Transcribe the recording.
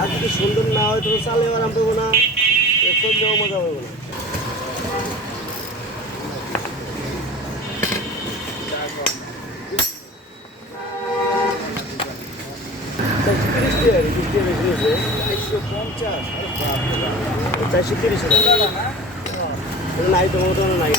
আর যদি সুন্দর না হয় তো চালে আরাম পাবো না, করলেও মজা পাবো না। চারশো 30 নাই তোমার মতো নাই।